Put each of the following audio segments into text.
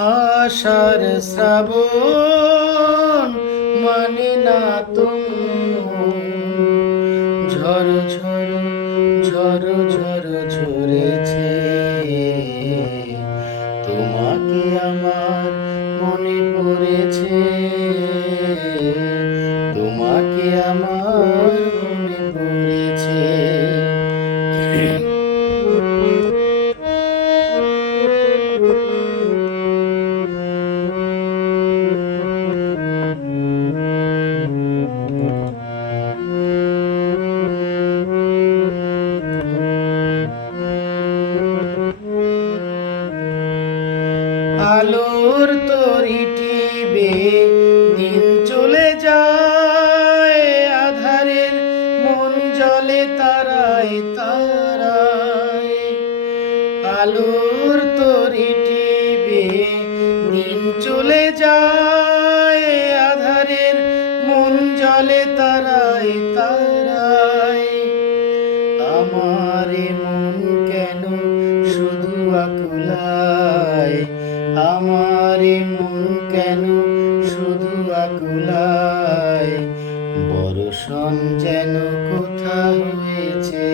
আষাঢ় শ্রাবণ মানে না তুমি, ঝড় ঝড় ঝড় ঝড় ঝরেছে, তোমাকে আমার মনে পড়েছে, তোমাকে আমার মনে পড়েছে। আলোর তরি টিপে দিন চলে যায়, আধারের মন জলে তারায় তারায়। আলোর তরি টিপে দিন চলে যায়, আধারের মন জলে তারায় তারায়। আমার মন কেন শুধু আকুলায়, আমার মন কেন শুধু আকুলায়, বর্ষণ যেন কোথা হয়েছে,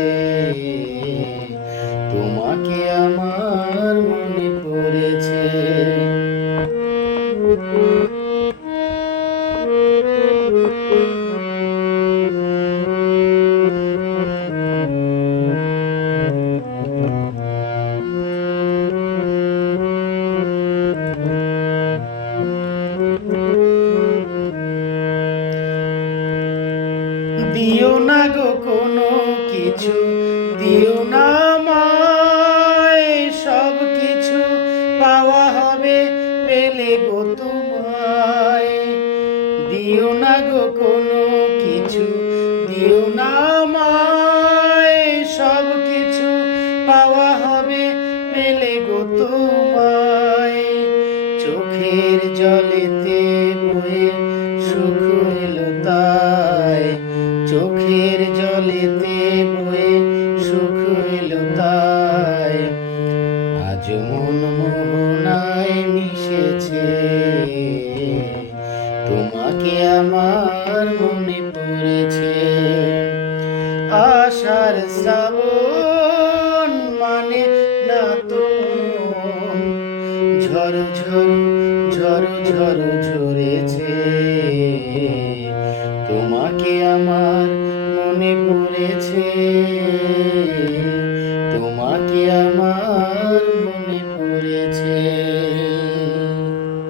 তোমাকে আমার মনে পড়েছে। দিও না গো কোনো কিছু, দিও না আমায়, সব কিছু পাওয়া হবে পেলে গো তোমায়। দিও না গো কোনো কিছু, দিও না আমায়, সব কিছু পাওয়া হবে পেলে গো তোমায়। চোখের জলেতে বয়ে সুখ এলো তাই, চোখের জলেতে বয়ে সুখ এলো তাই, আজ মন মোহনায় মিশেছে, তোমাকে আমার মনে পড়েছে। আষাঢ় শ্রাবণ মানে না তুমি, ঝড় ঝড় ঝড় ঝড় ঝরেছে, তোমাকে আমার মনে পড়েছে, তোমাকে আমার